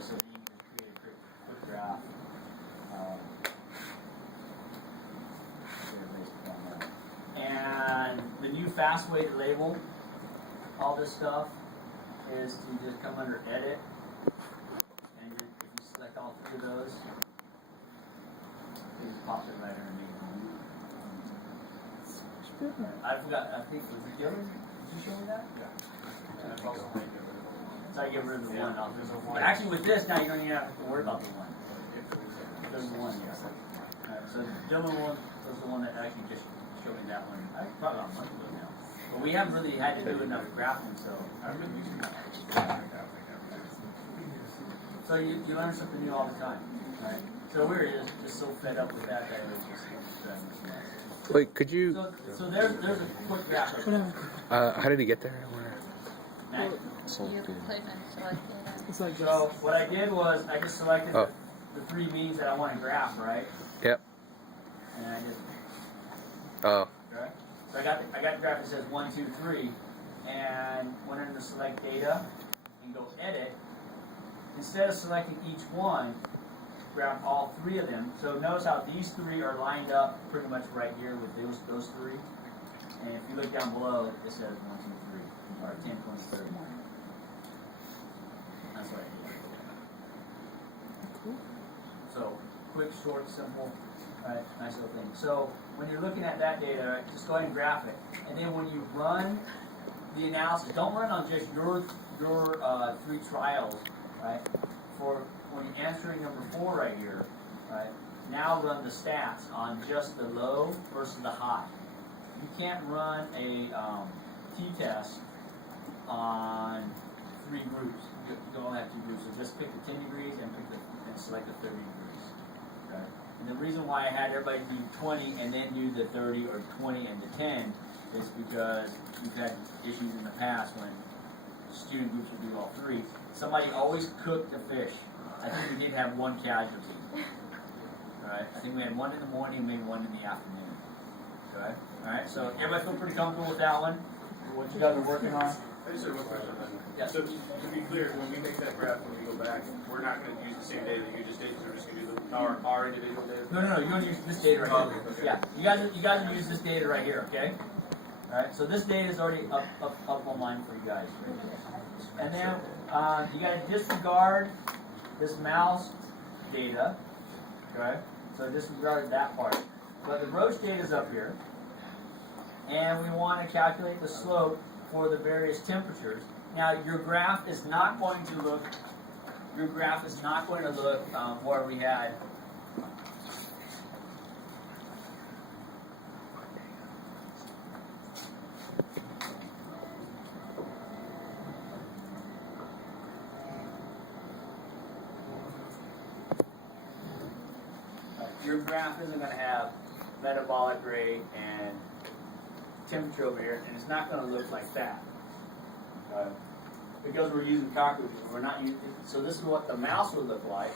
data so that you can create a quick graph. And the new fast way to label all this stuff is to just come under Edit, and if you select all three of those, it just pops it right underneath. I forgot. I think did you show me that? Yeah. So I get rid of the one. But actually, with this now, you don't even have to worry about the one. There's the one. Yes. So the demo one was the one that actually just showed me that one. I probably about a month ago now. But we haven't really had to do enough graphing, so I've been using that. So you learn something new all the time, right? So we're just so fed up with that it was just Wait, could you? So there's a quick graph. How did he get there? So what I did was I just selected the three means that I want to graph, right? Yep. And I just. Oh. Okay. So I got the graph that says 1, 2, 3, and went into select data and go edit. Instead of selecting each one, grab all three of them. So notice how these three are lined up pretty much right here with those three. And if you look down below, it says 1, 2, 3, or 10, 20, 30. That's what I did. Cool. So quick, short, simple, right? Nice little thing. So when you're looking at that data, right, just go ahead and graph it. And then when you run the analysis, don't run on just your three trials, right? For when you're answering number 4 right here, right? Now run the stats on just the low versus the high. You can't run a t-test on 3 groups. You don't have 2 groups. So just pick the 10 degrees and select the 30 degrees. Okay? And the reason why I had everybody do 20 and then do the 30 or 20 and the 10 is because we've had issues in the past when student groups would do all 3. Somebody always cooked a fish. I think we did have 1 casualty. Right? I think we had 1 in the morning, maybe 1 in the afternoon. Okay? Alright, so everybody feel pretty comfortable with that one? What you guys are working on? I just have one question then. Yeah. So to be clear, when we make that graph, when we go back, we're not going to use the same data that you just did, so we're just going to use our individual data? No, you're going to use this data right here. Okay. Yeah, you guys will use this data right here, okay? Alright, so this data is already up online for you guys. Right? And then you got to disregard this mouse data, okay? So disregard that part. But the roach data is up here, and we want to calculate the slope for the various temperatures. Now your graph is not going to look. Where we had. Your graph isn't going to have metabolic rate and temperature over here, and it's not going to look like that. Because we're using cockroaches, we're not using. So this is what the mouse would look like,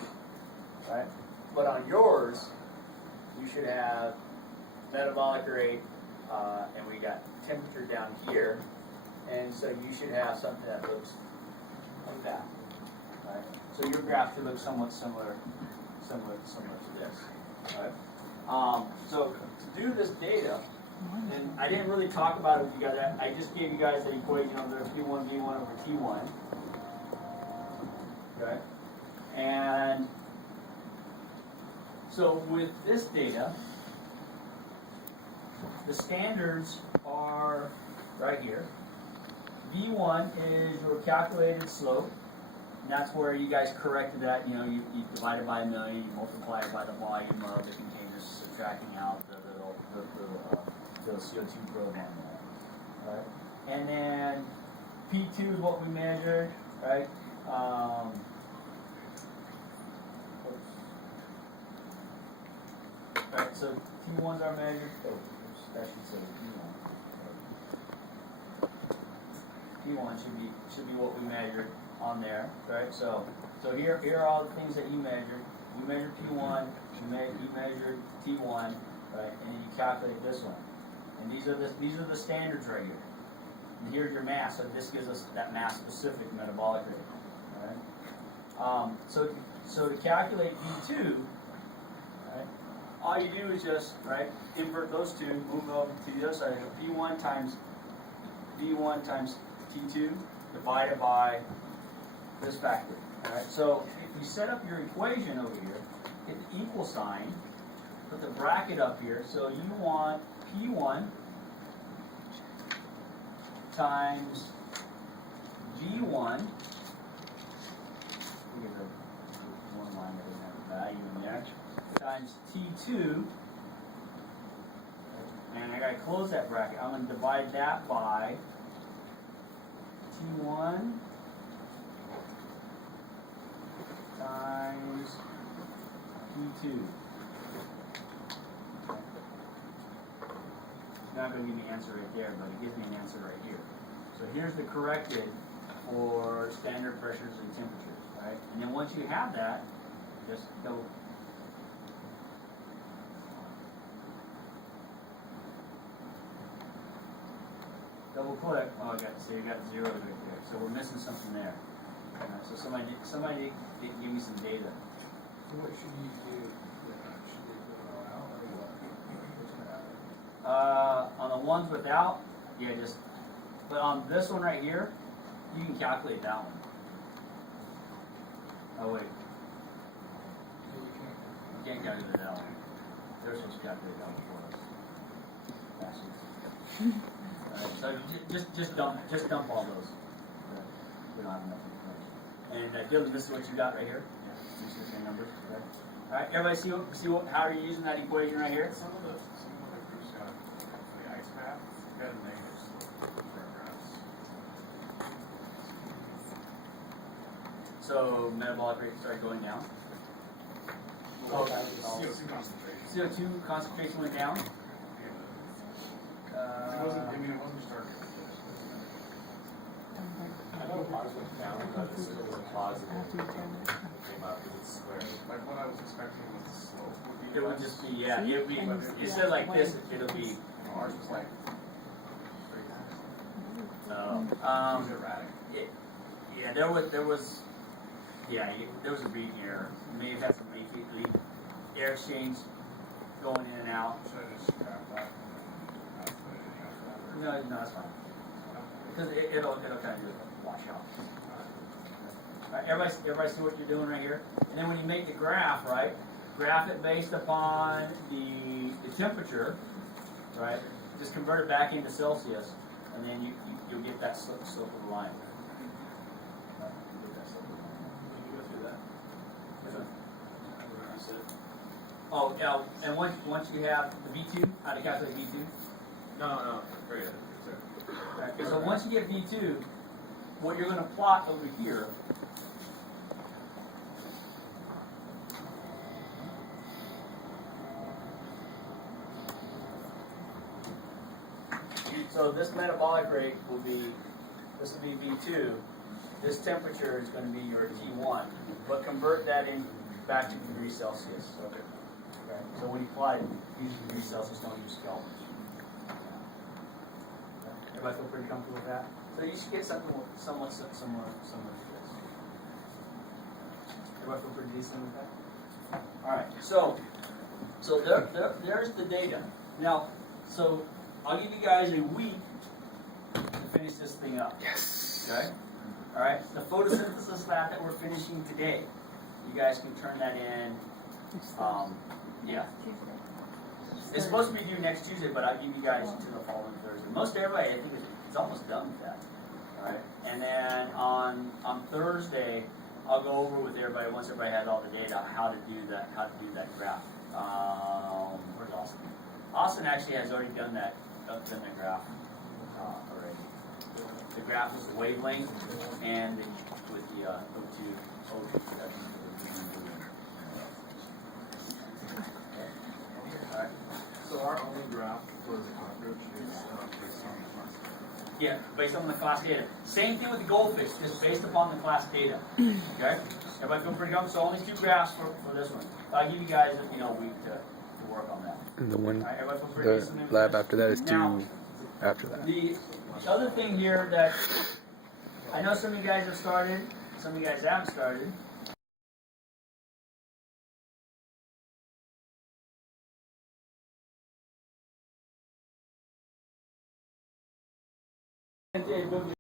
right? But on yours, you should have metabolic rate, and we got temperature down here, and so you should have something that looks like that, right? So your graph should look somewhat similar to this. Right? So to do this data, and I didn't really talk about it with you guys. I just gave you guys the equation of the P1 V1 over T1. Okay? And so with this data, the standards are right here. V1 is your calculated slope. And that's where you guys corrected that. You know, you divide it by a million, you multiply it by the volume of the containers, subtracting out the CO2 probe on there. Right? And then P2 is what we measured, right? Right, so T1s are measured. That should say P1 should be what we measured on there, right? So here are all the things that you measured. We measured P1, you measured T1, right? And then you calculate this one. And these are the standards right here. And here's your mass. So this gives us that mass specific metabolic rate. Right? So to calculate V2, right, all you do is just, right, invert those two, move them to the other side. V1 times T2 divided by this factor. Alright, so if you set up your equation over here, hit the equal sign, put the bracket up here, so you want P1 times G1, one line that doesn't have a value in there, times T2, and I gotta close that bracket. I'm gonna divide that by T1 times T2. It's not going to give me an answer right there, but it gives me an answer right here. So here's the corrected for standard pressures and temperatures, right? And then once you have that, just go. Double click. Oh, I got to see, you got zeros right there. So we're missing something there. So somebody give me some data. So what should you do? Should they put it all out or what? On the ones without, yeah, just. But on this one right here, you can calculate that one. Oh wait, No, we can't. you can't calculate that one. They're supposed to calculate that one for us. Bastards. Alright, so just dump all those. We don't have enough information. And Dylan, this is what you got right here. These are the same numbers. Okay. All right, everybody see how you're using that equation right here. Some of the groups got the ice bath. Got a negative slope for our graphs. So metabolic rate started going down. CO2 concentration. CO2 concentration went down. It wasn't starting. I know positive down, but it's still a positive. Came up with square. Like what I was expecting was the slope would be. It would just be, yeah, it would be, instead like this, it'll be, Ours was like so, it was erratic. yeah, there was a reading error. You may have had some lead air exchange going in and out. Should I just grab that? No, that's fine. Because it'll kind of do a wash out. Alright, everybody see what you're doing right here? And then when you make the graph, right, graph it based upon the temperature, right? Just convert it back into Celsius, and then you'll get that slope of the line. Can you go through that? Oh, yeah, and once you have the V2, how to calculate V2? No, forget it. Okay, so once you get V2, what you're going to plot over here so this metabolic rate will be V2. This temperature is going to be your T1, but convert that in back to degrees Celsius. Okay. So when you plot it, use degrees Celsius, don't use Kelvin. Everybody feel pretty comfortable with that? So you should get something somewhat similar to this. Everybody feel pretty decent with that? Alright, so there's the data. Now, so I'll give you guys a week to finish this thing up. Yes. Okay? Alright, the photosynthesis lab that we're finishing today, you guys can turn that in, yeah. It's supposed to be due next Tuesday, but I'll give you guys to the following Thursday. Most everybody, I think, is almost done with that. All right, and then on Thursday, I'll go over with everybody once everybody has all the data how to do that graph. Where's Austin? Austin actually has already done that graph already. The graph was the wavelength and with the O2 production. Alright. So our only graph for the cockroach is based on the class. Yeah, based on the class data. Same thing with the goldfish, just based upon the class data. Okay? Everybody feel pretty comfortable? So only 2 graphs for this one. I'll give you guys a week to work on that. And the one, Alright, everybody feel pretty the decent with lab this? after that is Now, 2 after that. The other thing here that I know some of you guys have started, some of you guys haven't started, and